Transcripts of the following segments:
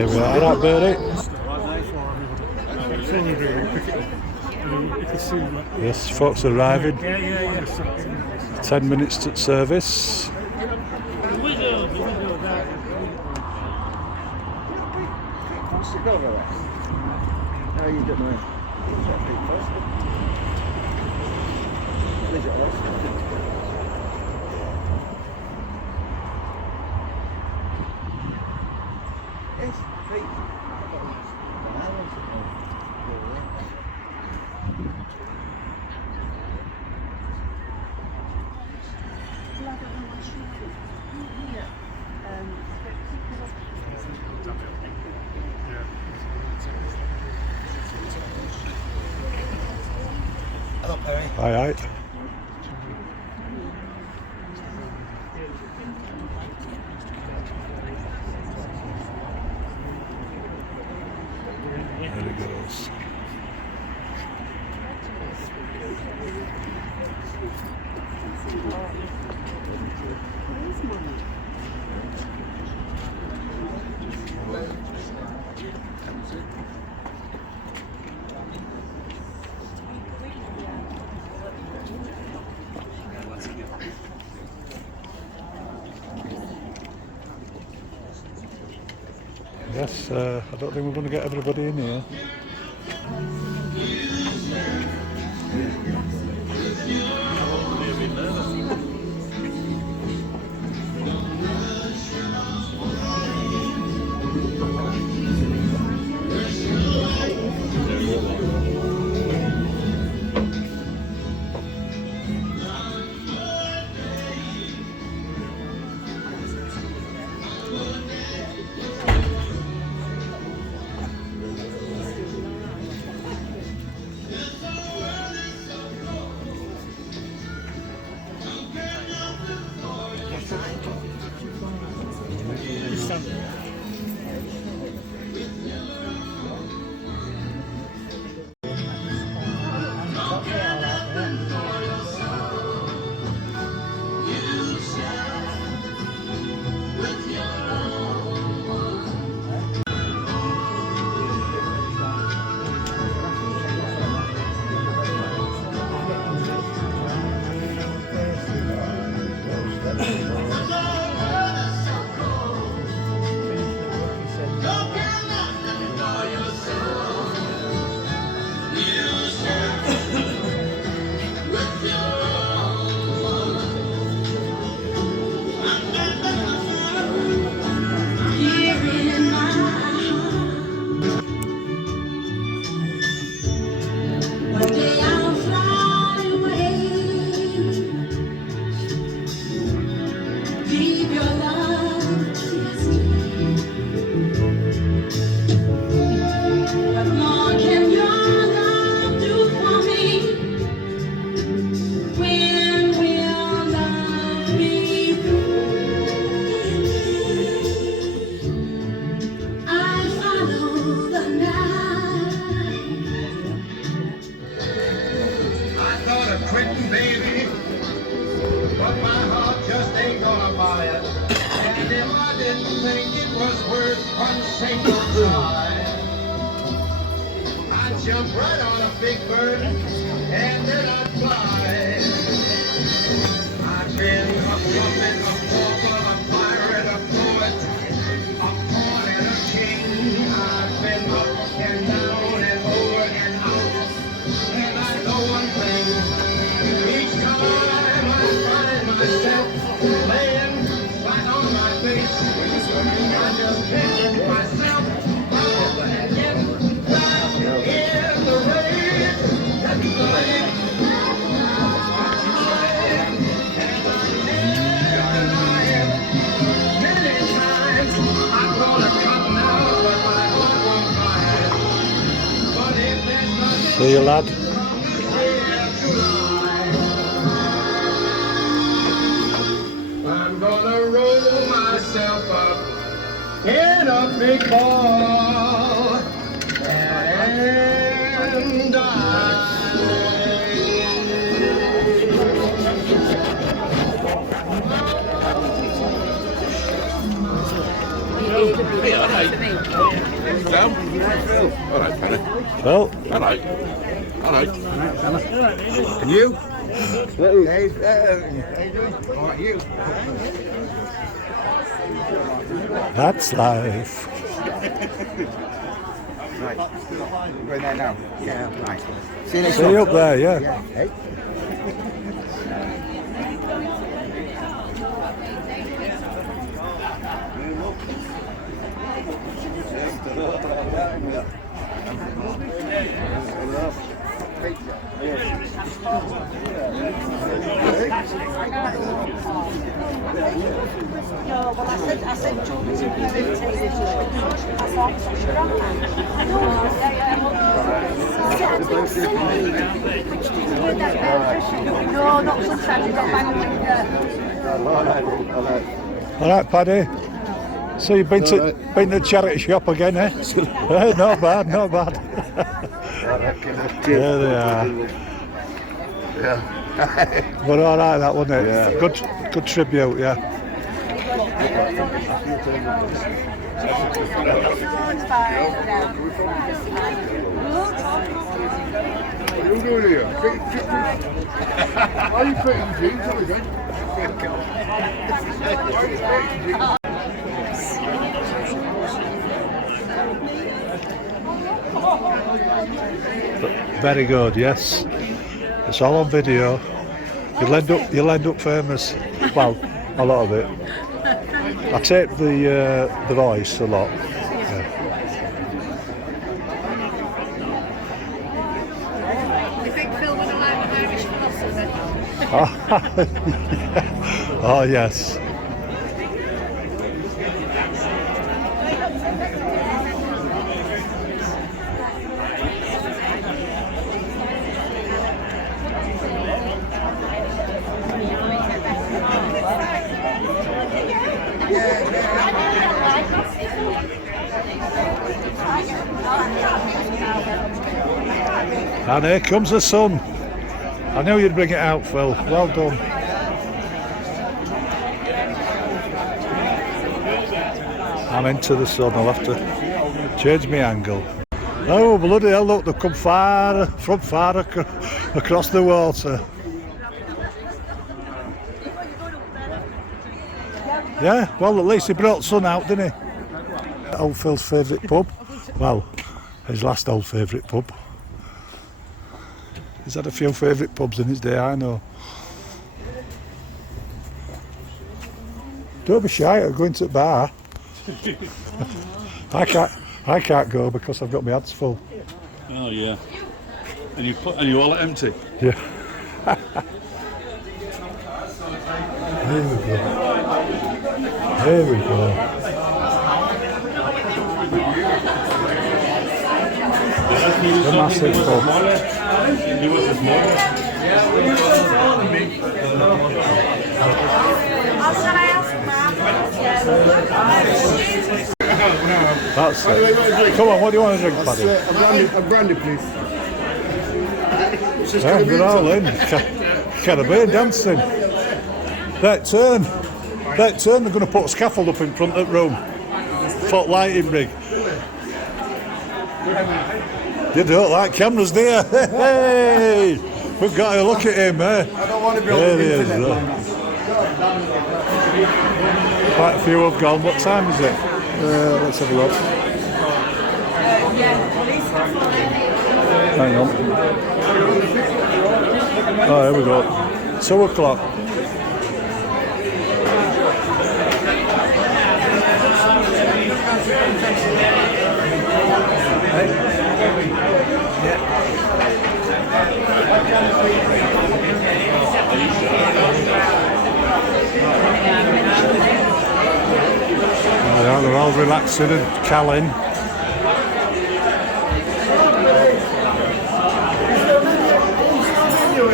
Here we are, right, Bertie? Yes, folks are arriving. 10 minutes to service. How are you doing? Hello, Perry. Aye. There it goes. Yes, I don't think we're going to get everybody in here. Jump right on a big bird and then I'd fly. I've been a prophet, a pauper, a pirate, a poet, a pawn and a king. I've been up and down and over and out. And I know one thing, each time I find myself laying flat on my face, I just can't get myself up and get back in the race. That's the way. See you, lad. I'm gonna roll myself up in a big ball and die. Alright, Penny. Well, Alright. Alright. And you? Hey, how you doing? All right, you? that's life. Right. You're going there now? Yeah. Right. See you next See time. you up there, yeah. Hey. No, well, I said John was in the this I thought, so you're on no, not sometimes you've got to bang a All right, Paddy. So you've been to the charity shop again, eh? Not bad, not bad. There they are. Yeah. But all right, that wasn't it? Yeah. Good tribute, yeah. What are you doing here? Are you fitting jeans on again? Very good, yes. It's all on video. You'll end up famous. Well, a lot of it. I take the voice a lot. Yeah. You think Phil would have liked an Irish philosopher? Oh yes. And here comes the sun. I knew you'd bring it out, Phil. Well done. I'm into the sun. I'll have to change my angle. Oh, bloody hell, look, they've come far across the water. Yeah, well, at least he brought sun out, didn't he? Old Phil's favourite pub. Well, his last old favourite pub. He's had a few favourite pubs in his day, I know. Don't be shy of going to the bar. I can't go because I've got my hands full. Oh yeah. And your wallet empty? Yeah. Here we go. Here we go. The massive pub. That's it. Come on, what do you want to drink, Paddy? A brandy, please. Yeah, we're all in. Caribbean dancing. That turn, they're going to put a scaffold up in front of the room. Put lighting rig. You don't like cameras, do you? Hey! We've got to look at him, eh? I don't want to be on There the he is. internet. Quite a few have gone. What time is it? Let's have a look. Hang on. Oh, here we go. 2 o'clock. They're all relaxing and calling.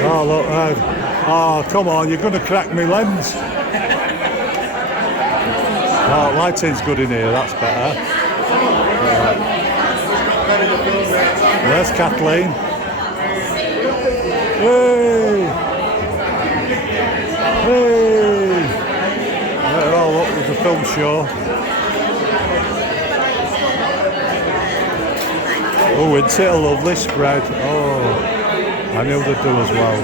Oh look, oh come on, you're going to crack me lens. Oh, lighting's good in here, that's better. There's Kathleen. Hey! Hey! They're all up with the film show. Oh, isn't it a lovely spread? Oh, I knew they'd do as well.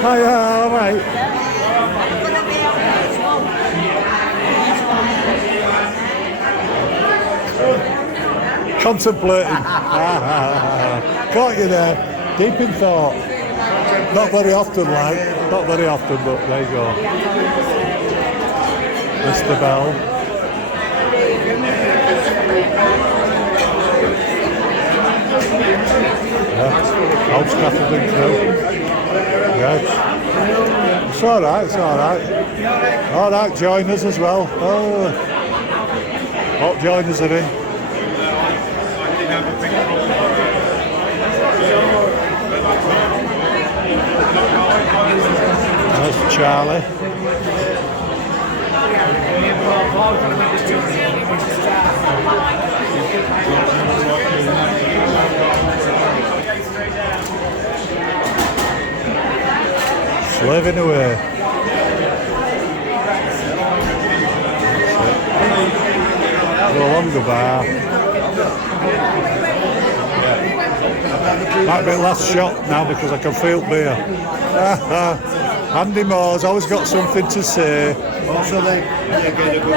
Hiya, all right. Contemplating. Caught you there. Deep in thought. Not very often, like. Not very often, but there you go. Mr. Bell. Yeah. Old scaffolding crew. Yeah. It's alright, it's alright. Alright, joiners as well. Oh. What joiners are in? There's Charlie. Slaving away. Go along the bar. Might be last shot now because I can feel beer. Andy Moore's always got something to say. Also, they get a good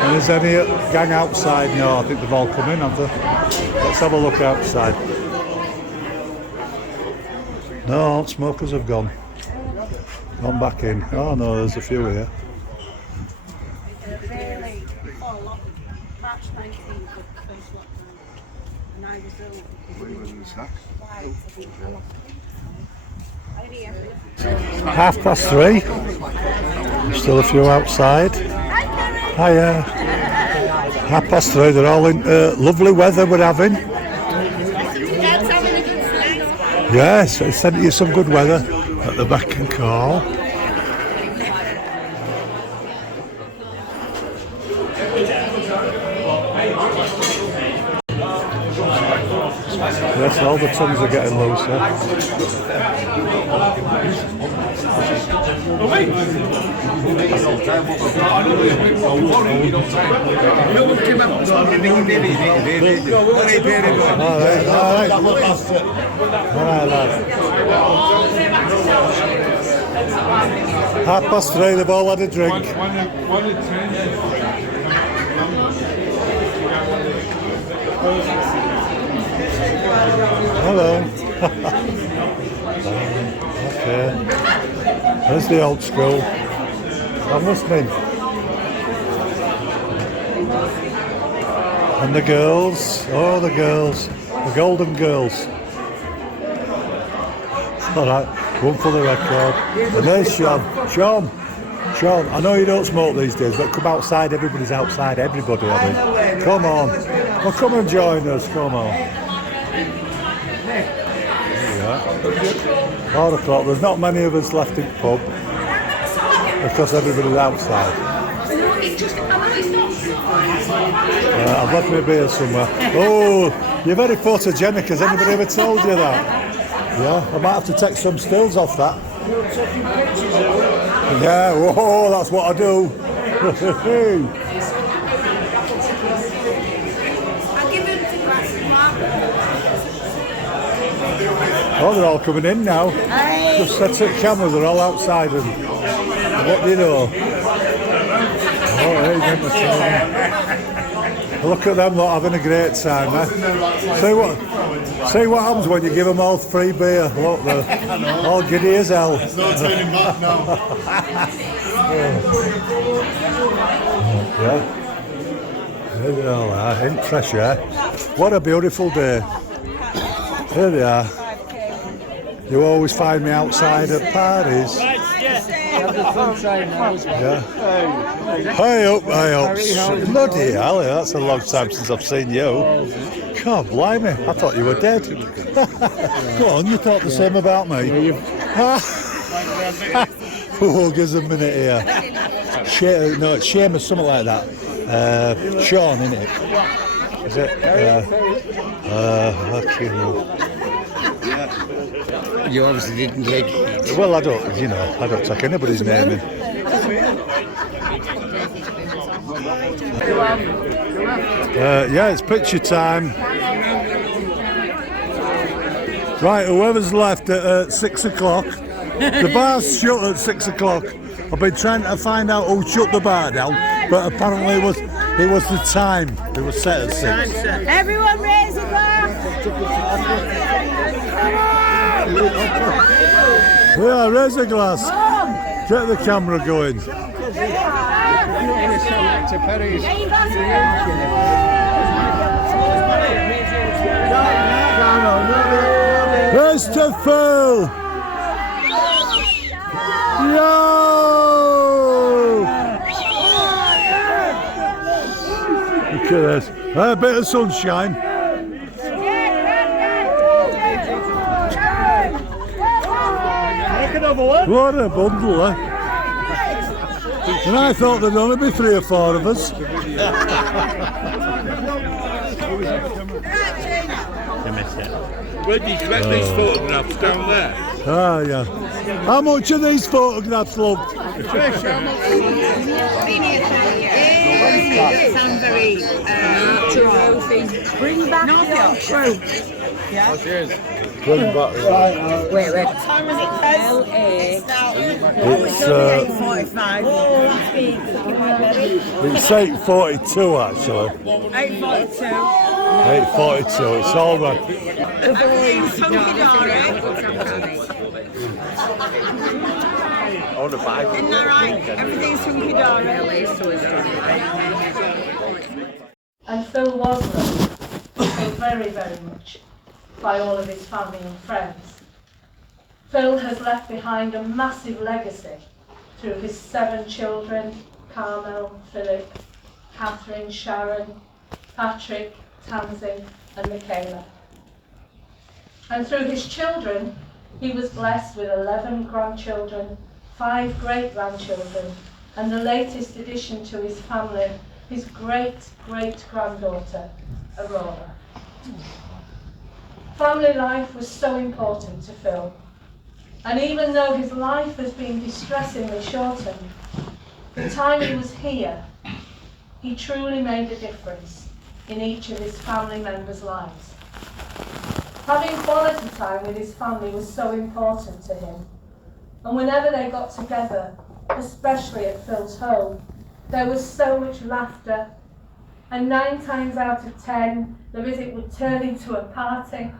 And is any gang outside? No, I think they've all come in, have they? Let's have a look outside. No, smokers have gone. Gone back in. Oh no, there's a few here. Really, March 19th of the first lockdown, and I was ill. $3:30. Still a few outside. Hiya. 3:30. They're all in lovely weather we're having. Yes, it's sent you some good weather at the Beck Call. Yes, all the tongues are getting looser. Alright, lad. 3:30, they've all had a drink. Hello. Okay. There's the old school. I'm listening. And the girls. Oh, the girls. The golden girls. Alright, one for the record. And there's Sean. Sean, I know you don't smoke these days, but come outside. Everybody's outside. Everybody, I mean. Come on. Well, come and join us. Come on. 4 o'clock. There's not many of us left in the pub because everybody's outside. I've left my beer somewhere. Oh, you're very photogenic. Has anybody ever told you that? Yeah, I might have to take some stills off that. Yeah, whoa, that's what I do. Oh, they're all coming in now. Just set up camera, they're all outside. And what do you know? Oh, hey, look at them lot having a great time, eh? See what happens when you give them all free beer. Look, they're all giddy as hell. There's no turning back now. Yeah. There they all are, in fresh air. What a beautiful day. Here they are. You always find me outside at parties. Yeah. Hi up. Bloody hell, that's a long time since I've seen you. God, blimey, I thought you were dead. Go on, you thought the same about me. Oh, gives a minute here. No, it's Seamus, something like that. Sean, innit? Is it? Fucking hell. You obviously didn't take it. Well, I don't take anybody's name in. Yeah, it's picture time. Right, whoever's left at 6 o'clock. The bar's shut at 6 o'clock. I've been trying to find out who shut the bar down, but apparently it was the time. It was set at 6. Everyone raise a glass. Yeah, raise a glass. Get the camera going. Here's to Phil. Yo! Look at this. A bit of sunshine. What a bundle, eh? And I thought there'd only be 3 or 4 of us. Where did you collect these photographs down there? Ah, yeah. How much are these photographs, love? Bring back the old trope. Bring back the Wait. What time was it, Tez? It's 8:45. It's 8:42 actually. 8:42. 8:42. It's all right. Everything's hunky-dory. Isn't that right? Everything's hunky-dory. And Phil was loved so very, very much by all of his family and friends. Phil has left behind a massive legacy through his 7 children, Carmel, Philip, Catherine, Sharon, Patrick, Tansy and Michaela. And through his children, he was blessed with 11 grandchildren, 5 great-grandchildren, and the latest addition to his family, his great-great-granddaughter, Aurora. Family life was so important to Phil, and even though his life has been distressingly shortened, the time he was here, he truly made a difference in each of his family members' lives. Having quality time with his family was so important to him, and whenever they got together, especially at Phil's home, there was so much laughter, and 9 times out of 10, the visit would turn into a party,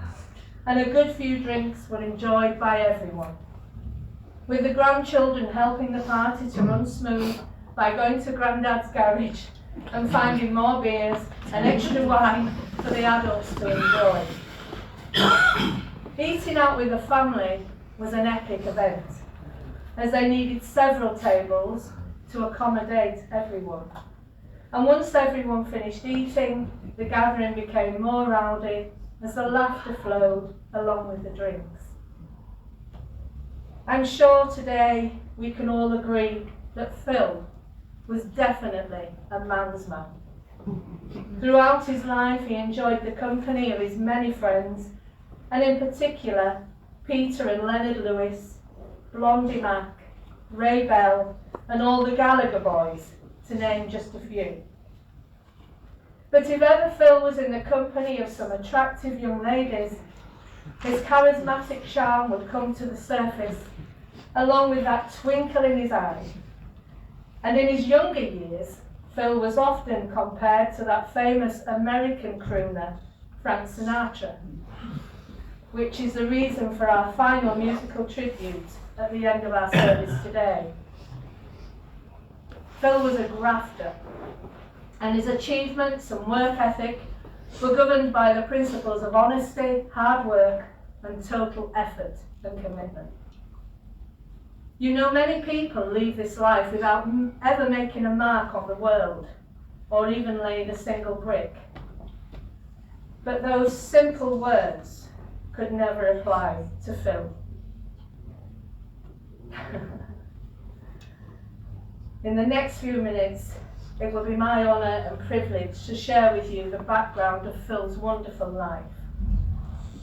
and a good few drinks were enjoyed by everyone. With the grandchildren helping the party to run smooth by going to Grandad's garage and finding more beers and extra wine for the adults to enjoy. Eating out with the family was an epic event, as they needed several tables to accommodate everyone. And once everyone finished eating, the gathering became more rowdy as the laughter flowed along with the drinks. I'm sure today we can all agree that Phil was definitely a man's man. Throughout his life, he enjoyed the company of his many friends, and in particular, Peter and Leonard Lewis, Blondie Mac, Ray Bell, and all the Gallagher boys, to name just a few. But if ever Phil was in the company of some attractive young ladies, his charismatic charm would come to the surface, along with that twinkle in his eye. And in his younger years, Phil was often compared to that famous American crooner, Frank Sinatra, which is the reason for our final musical tribute at the end of our service today. Phil was a grafter, and his achievements and work ethic were governed by the principles of honesty, hard work, and total effort and commitment. You know, many people leave this life without ever making a mark on the world, or even laying a single brick. But those simple words could never apply to Phil. In the next few minutes, it will be my honour and privilege to share with you the background of Phil's wonderful life.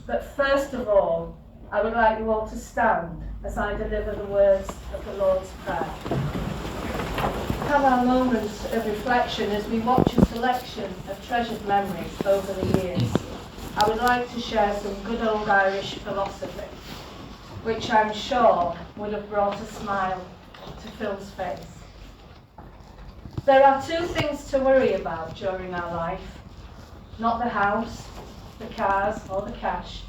But first of all, I would like you all to stand as I deliver the words of the Lord's Prayer. Have our moments of reflection as we watch a selection of treasured memories over the years. I would like to share some good old Irish philosophy, which I'm sure would have brought a smile to Phil's face. There are two things to worry about during our life, not the house, the cars or the cash.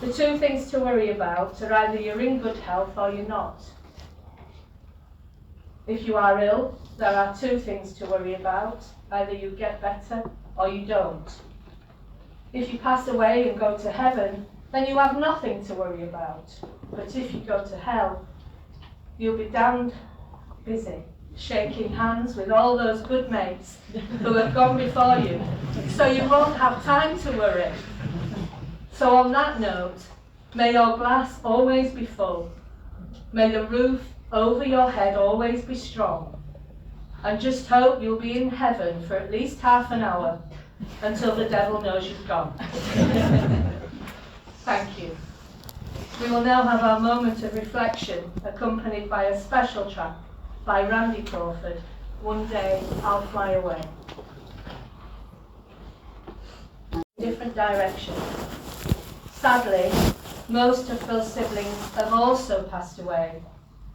The two things to worry about are either you're in good health or you're not. If you are ill, there are two things to worry about. Either you get better or you don't. If you pass away and go to heaven, then you have nothing to worry about. But if you go to hell, you'll be damned busy shaking hands with all those good mates who have gone before you, so you won't have time to worry. So on that note, may your glass always be full. May the roof over your head always be strong. And just hope you'll be in heaven for at least half an hour until the devil knows you've gone. Thank you. We will now have our moment of reflection, accompanied by a special track by Randy Crawford, One Day I'll Fly Away. Different directions. Sadly, most of Phil's siblings have also passed away,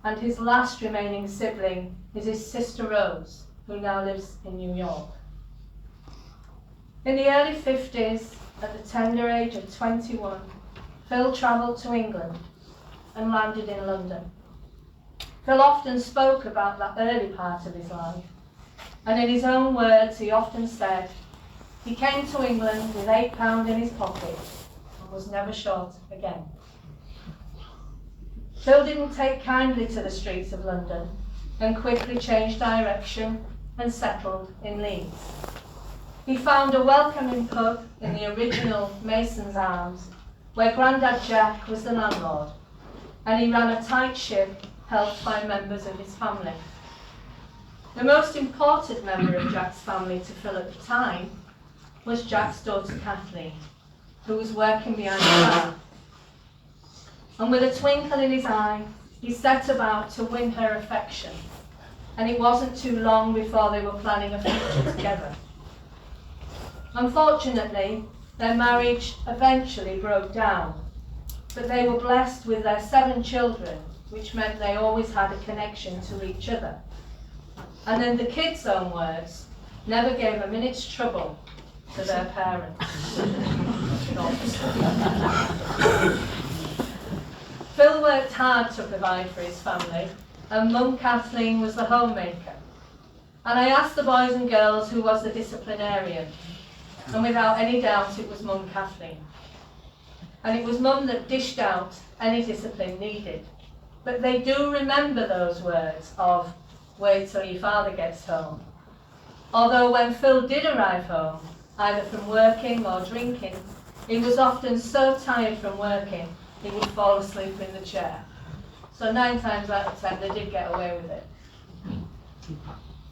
and his last remaining sibling is his sister Rose, who now lives in New York. In the early 50s, at the tender age of 21, Phil travelled to England and landed in London. Phil often spoke about that early part of his life, and in his own words he often said, he came to England with £8 in his pocket and was never short again. Phil didn't take kindly to the streets of London and quickly changed direction and settled in Leeds. He found a welcoming pub in the original Mason's Arms, where Grandad Jack was the landlord, and he ran a tight ship helped by members of his family. The most important member of Jack's family to Phil at the time was Jack's daughter Kathleen, who was working behind the bar. And with a twinkle in his eye, he set about to win her affection, and it wasn't too long before they were planning a future together. Unfortunately, their marriage eventually broke down, but they were blessed with their 7 children, which meant they always had a connection to each other. And in the kids' own words, never gave a minute's trouble to their parents. Phil worked hard to provide for his family, and Mum Kathleen was the homemaker. And I asked the boys and girls who was the disciplinarian, and without any doubt it was Mum Kathleen. And it was Mum that dished out any discipline needed. But they do remember those words of, wait till your father gets home. Although when Phil did arrive home, either from working or drinking, he was often so tired from working, he would fall asleep in the chair. So 9 times out of 10, they did get away with it.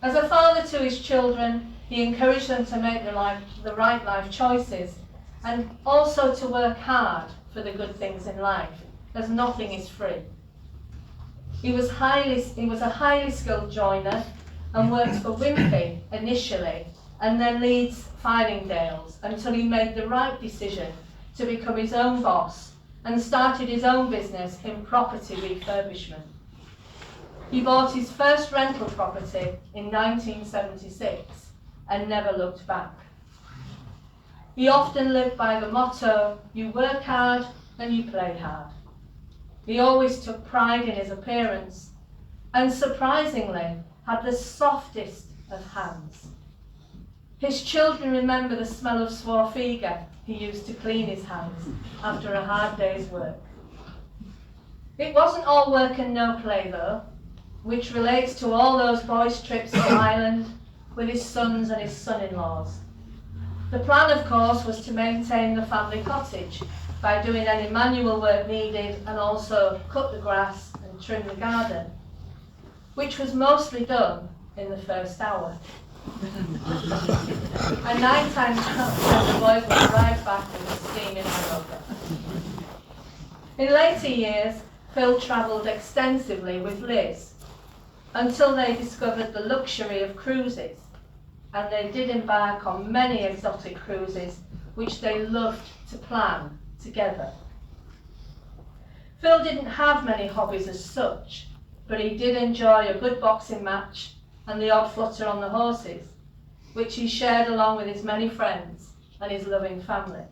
As a father to his children, he encouraged them to make the right life choices, and also to work hard for the good things in life, as nothing is free. He was a highly skilled joiner and worked for Wimpy initially, and then Leeds Findingdales, until he made the right decision to become his own boss and started his own business in property refurbishment. He bought his first rental property in 1976 and never looked back. He often lived by the motto, you work hard and you play hard. He always took pride in his appearance and surprisingly had the softest of hands. His children remember the smell of Swarfiga he used to clean his hands after a hard day's work. It wasn't all work and no play though, which relates to all those boys' trips to Ireland with his sons and his son-in-laws. The plan, of course, was to maintain the family cottage by doing any manual work needed and also cut the grass and trim the garden. which was mostly done in the first hour. And 9 times out of 10 the boys would arrive back with a steaming hangover. In later years, Phil travelled extensively with Liz until they discovered the luxury of cruises, and they did embark on many exotic cruises which they loved to plan together. Phil didn't have many hobbies as such, but he did enjoy a good boxing match and the odd flutter on the horses, which he shared along with his many friends and his loving family.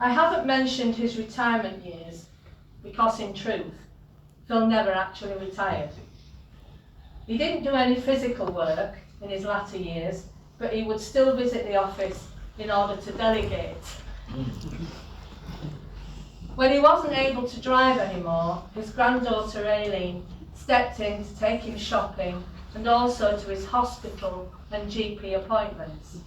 I haven't mentioned his retirement years because, in truth, Phil never actually retired. He didn't do any physical work in his latter years, but he would still visit the office in order to delegate. When he wasn't able to drive anymore, his granddaughter Aileen stepped in to take him shopping and also to his hospital and GP appointments.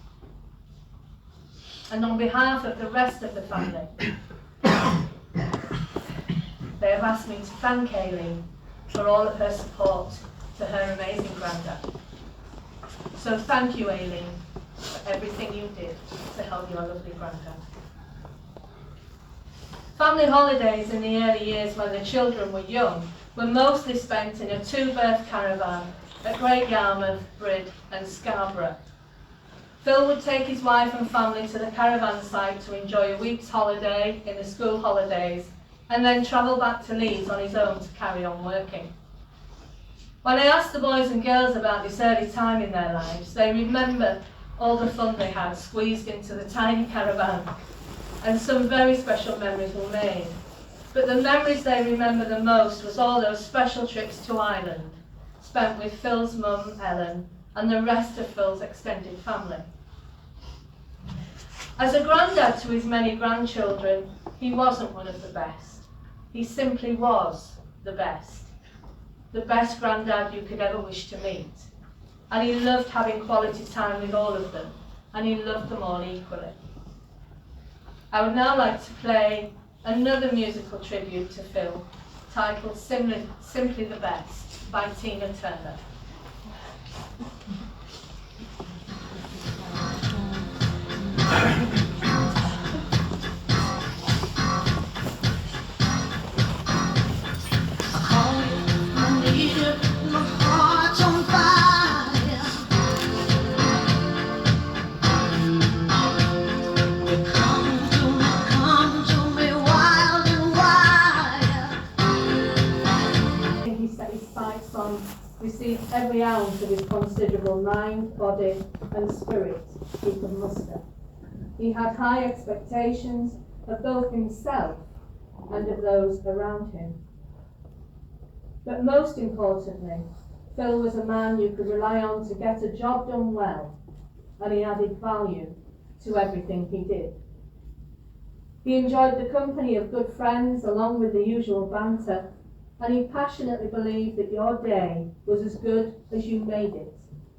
And on behalf of the rest of the family, they have asked me to thank Aileen for all of her support to her amazing granddad. So thank you, Aileen, for everything you did to help your lovely granddad. Family holidays in the early years when the children were young were mostly spent in a 2-berth caravan at Great Yarmouth, Bryd and Scarborough. Phil would take his wife and family to the caravan site to enjoy a week's holiday in the school holidays and then travel back to Leeds on his own to carry on working. When I asked the boys and girls about this early time in their lives, they remember all the fun they had squeezed into the tiny caravan, and some very special memories were made. But the memories they remember the most was all those special trips to Ireland, spent with Phil's mum, Ellen, and the rest of Phil's extended family. As a granddad to his many grandchildren, he wasn't one of the best. He simply was the best granddad you could ever wish to meet. And he loved having quality time with all of them, and he loved them all equally. I would now like to play another musical tribute to Phil, titled Simply the Best by Tina Turner. Received every ounce of his considerable mind, body and spirit he could muster. He had high expectations of both himself and of those around him. But most importantly, Phil was a man you could rely on to get a job done well, and he added value to everything he did. He enjoyed the company of good friends along with the usual banter, and he passionately believed that your day was as good as you made it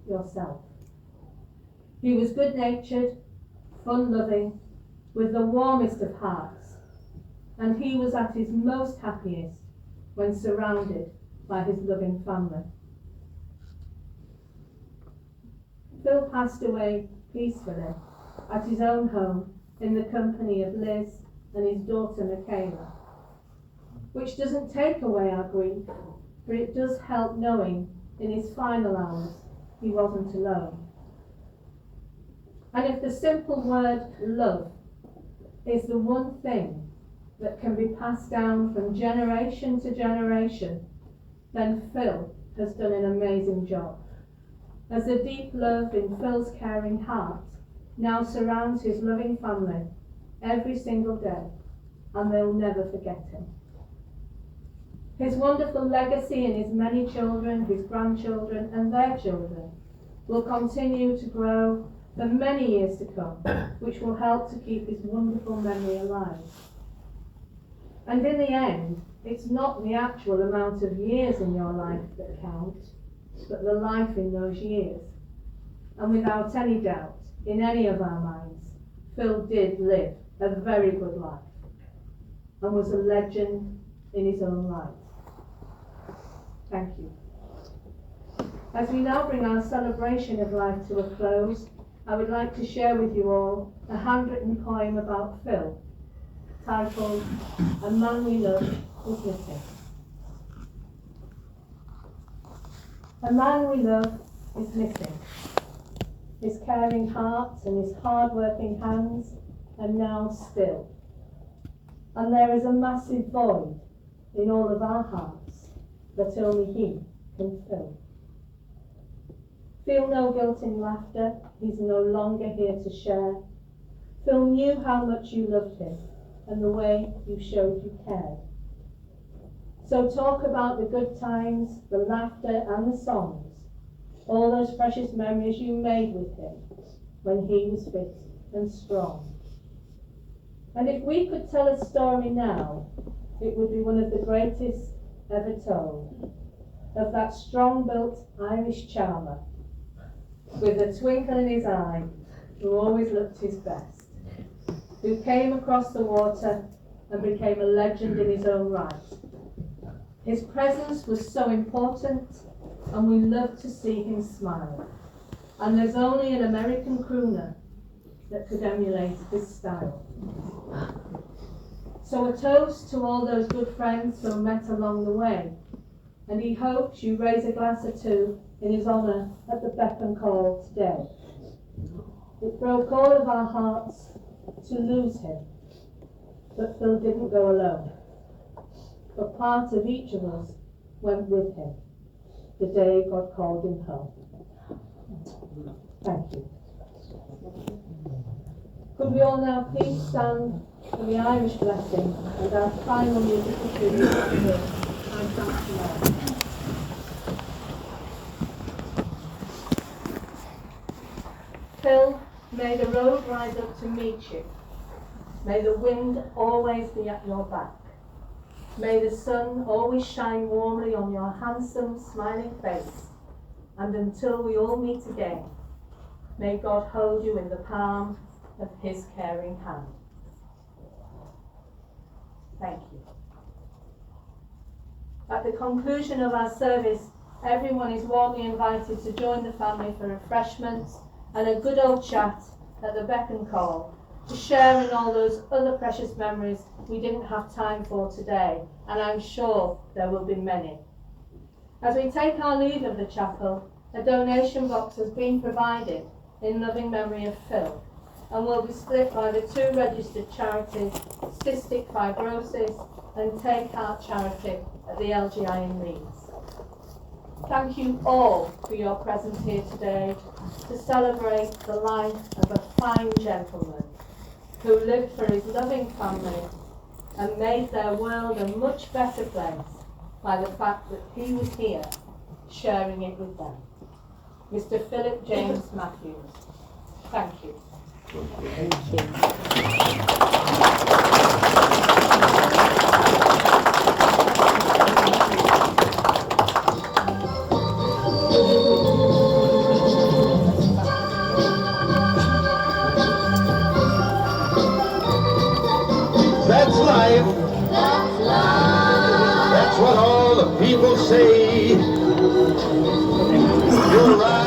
yourself. He was good-natured, fun-loving, with the warmest of hearts, and he was at his most happiest when surrounded by his loving family. Phil passed away peacefully at his own home in the company of Liz and his daughter Michaela, which doesn't take away our grief, but it does help knowing in his final hours he wasn't alone. And if the simple word love is the one thing that can be passed down from generation to generation, then Phil has done an amazing job, as the deep love in Phil's caring heart now surrounds his loving family every single day, and they'll never forget him. His wonderful legacy in his many children, his grandchildren and their children will continue to grow for many years to come, which will help to keep his wonderful memory alive. And in the end, it's not the actual amount of years in your life that count, but the life in those years. And without any doubt, in any of our minds, Phil did live a very good life and was a legend in his own right. Thank you. As we now bring our celebration of life to a close, I would like to share with you all a handwritten poem about Phil, titled "A Man We Love Is Missing." A man we love is missing. His caring heart and his hard-working hands are now still. And there is a massive void in all of our hearts that only he can fill. Feel no guilt in laughter, he's no longer here to share. Phil knew how much you loved him and the way you showed you cared. So talk about the good times, the laughter and the songs, all those precious memories you made with him when he was fit and strong. And if we could tell a story now, it would be one of the greatest ever told, of that strong-built Irish charmer with a twinkle in his eye, who always looked his best, who came across the water and became a legend in his own right. His presence was so important, and we loved to see him smile. And there's only an American crooner that could emulate his style. So a toast to all those good friends Phil met along the way, and he hopes you raise a glass or two in his honour at the Beck Call today. It broke all of our hearts to lose him, but Phil didn't go alone. But part of each of us went with him the day God called him home. Thank you. Could we all now please stand for the Irish blessing and our final musical tribute to him? I thank you all. Phil, may the road rise up to meet you. May the wind always be at your back. May the sun always shine warmly on your handsome, smiling face. And until we all meet again, may God hold you in the palm of his caring hand. Thank you. At the conclusion of our service, everyone is warmly invited to join the family for refreshments and a good old chat at the Beck Call, to share in all those other precious memories we didn't have time for today, and I'm sure there will be many. As we take our leave of the chapel, a donation box has been provided in loving memory of Phil, and will be split by the two registered charities, Cystic Fibrosis and Take Heart Charity at the LGI in Leeds. Thank you all for your presence here today to celebrate the life of a fine gentleman who lived for his loving family and made their world a much better place by the fact that he was here sharing it with them. Mr. Philip James Matthews. Thank you. That's life. That's life. That's what all the people say. You're right.